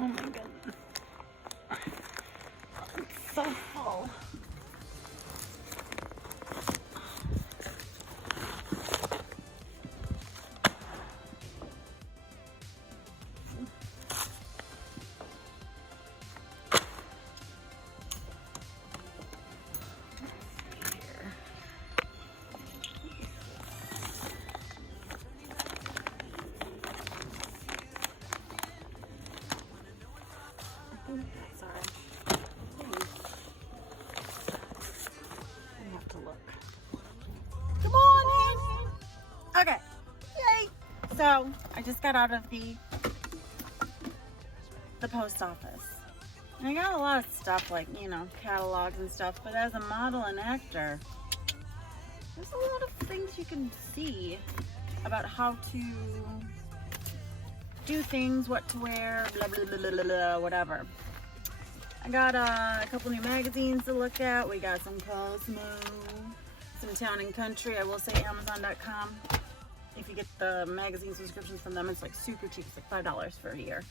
Oh my goodness. It's so full. Good morning. Okay. Yay. So I just got out of the post office. I got a lot of stuff like, you know, catalogs and stuff, but as a model and actor, there's a lot of things you can see about how to do things, what to wear, blah, blah, blah, blah, blah, whatever. I got a couple new magazines to look at. We got some Cosmo, some Town and Country. I will say Amazon.com. If you get the magazine subscriptions from them, it's like super cheap. It's like $5 for a year.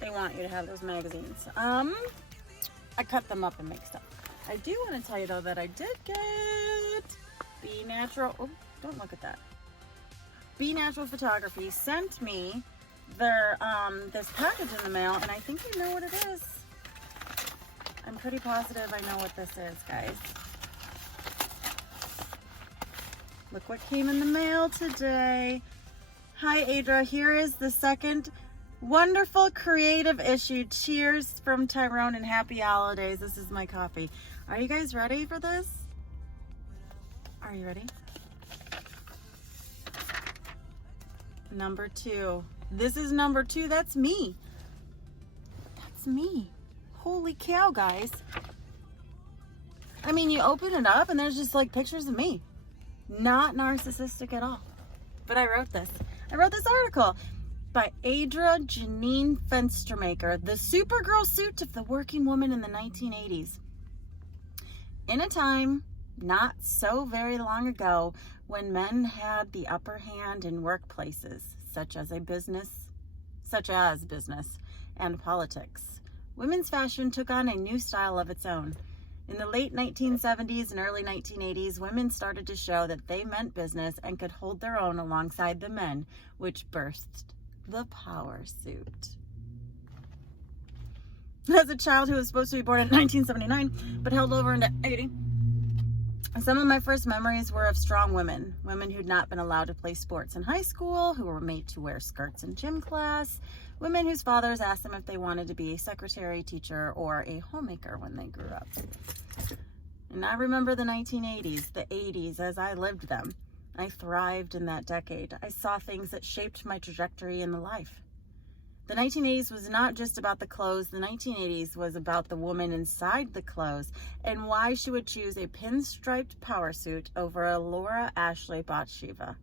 They want you to have those magazines. I cut them up and make stuff. I do want to tell you though that I did get Be Natural. Oh, don't look at that. Be Natural Photography sent me their this package in the mail, and I think you know what it is. I'm pretty positive I know what this is, guys. Look what came in the mail today. Hi, Adra. Here is the second wonderful creative issue. Cheers from Tyrone and happy holidays. This is my coffee. Are you guys ready for this? Are you ready? Number 2. This is number 2. That's me. That's me. Holy cow, guys. I mean, you open it up and there's just like pictures of me. Not narcissistic at all. But I wrote this. I wrote this article by Adra Janean Fenstermaker, the Supergirl suit of the working woman in the 1980s. In a time not so very long ago when men had the upper hand in workplaces such as business and politics, women's fashion took on a new style of its own. In the late 1970s and early 1980s, women started to show that they meant business and could hold their own alongside the men, which birthed the power suit. As a child who was supposed to be born in 1979, but held over into 80, some of my first memories were of strong women who'd not been allowed to play sports in high school, who were made to wear skirts in gym class, women whose fathers asked them if they wanted to be a secretary, teacher, or a homemaker when they grew up. And I remember the 1980s, the 80s as I lived them. I thrived in that decade. I saw things that shaped my trajectory in the life. The 1980s was not just about the clothes. The 1980s was about the woman inside the clothes and why she would choose a pinstriped power suit over a Laura Ashley Batsheva.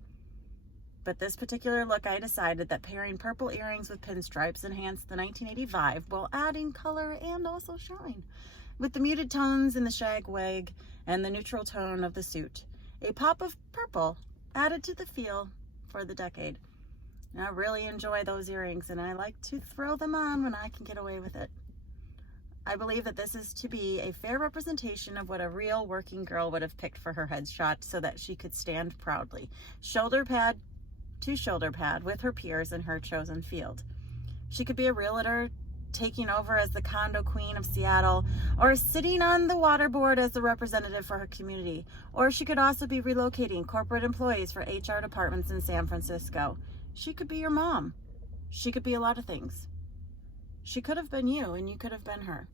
But this particular look, I decided that pairing purple earrings with pinstripes enhanced the 1980 vibe while adding color and also shine. With the muted tones in the shag wig and the neutral tone of the suit, a pop of purple added to the feel for the decade. And I really enjoy those earrings, and I like to throw them on when I can get away with it. I believe that this is to be a fair representation of what a real working girl would have picked for her headshot so that she could stand proudly, shoulder pad to shoulder pad with her peers in her chosen field. She could be a realtor taking over as the condo queen of Seattle, or sitting on the water board as the representative for her community, or she could also be relocating corporate employees for HR departments in San Francisco. She could be your mom. She could be a lot of things. She could have been you, and you could have been her.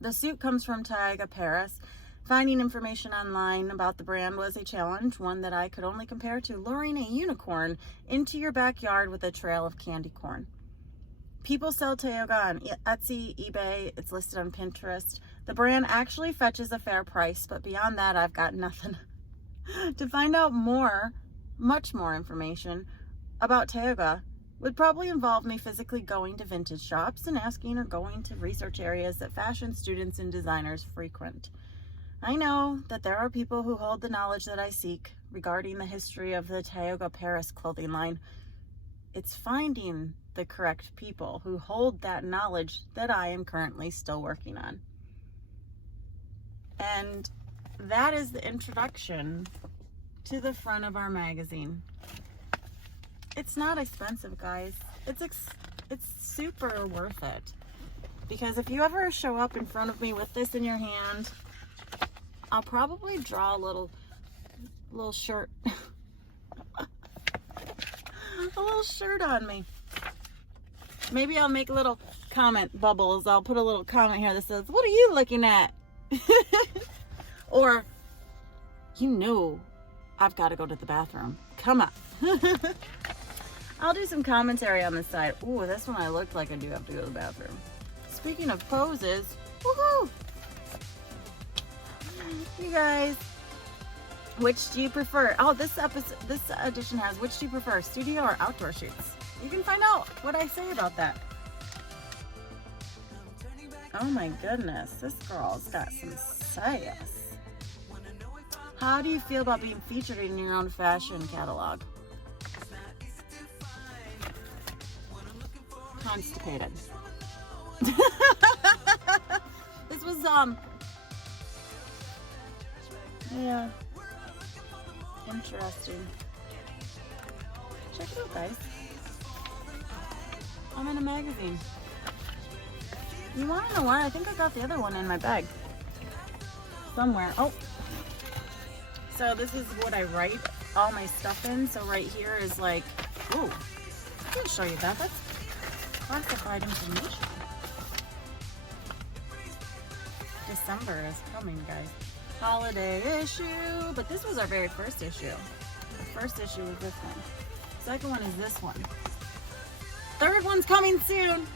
The suit comes from Taiga, Paris. Finding information online about the brand was a challenge, one that I could only compare to luring a unicorn into your backyard with a trail of candy corn. People sell Taiga on Etsy, eBay. It's listed on Pinterest. The brand actually fetches a fair price, but beyond that, I've got nothing. To find out much more information about Taiga would probably involve me physically going to vintage shops and asking or going to research areas that fashion students and designers frequent. I know that there are people who hold the knowledge that I seek regarding the history of the Taiga Paris clothing line. It's finding the correct people who hold that knowledge that I am currently still working on. And that is the introduction to the front of our magazine. It's not expensive, guys. It's super worth it. Because if you ever show up in front of me with this in your hand, I'll probably draw a little shirt. A little shirt on me. Maybe I'll make little comment bubbles. I'll put a little comment here that says, "What are you looking at?" Or, "You know, I've got to go to the bathroom. Come on." I'll do some commentary on this side. Ooh, this one I looked like I do have to go to the bathroom. Speaking of poses, woohoo! You guys, which do you prefer? Oh, this edition has, which do you prefer, studio or outdoor shoots? You can find out what I say about that. Oh my goodness, this girl's got some sass. How do you feel about being featured in your own fashion catalog? Constipated. This was, yeah. Interesting. Check it out, guys. I'm in a magazine. You want to know what? I think I got the other one in my bag. Somewhere. Oh. So this is what I write all my stuff in. So right here is like, oh, I can show you that. That's classified information. December is coming, guys. Holiday issue. But this was our very first issue. The first issue was this one. Second one is this one. Third one's coming soon.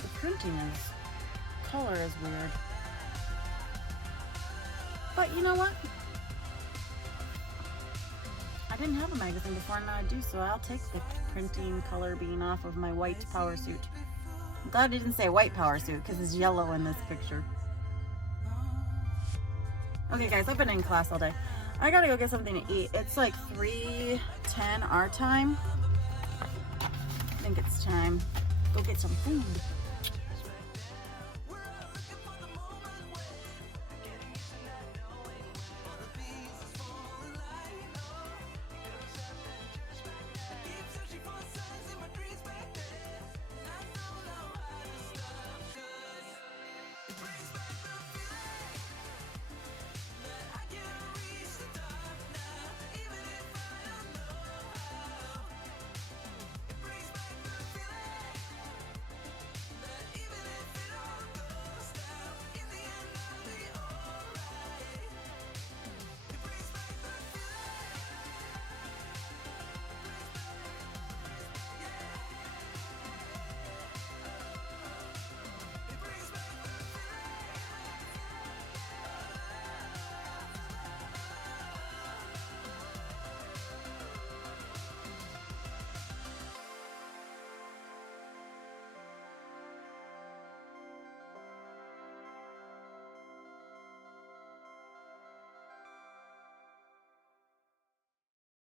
The printing is, color is weird. But you know what? I didn't have a magazine before, now I do, so I'll take the printing color being off of my white power suit. I'm glad I didn't say white power suit because it's yellow in this picture. Okay guys, I've been in class all day. I gotta go get something to eat. It's like 3:10 our time. I think it's time. Go get some food.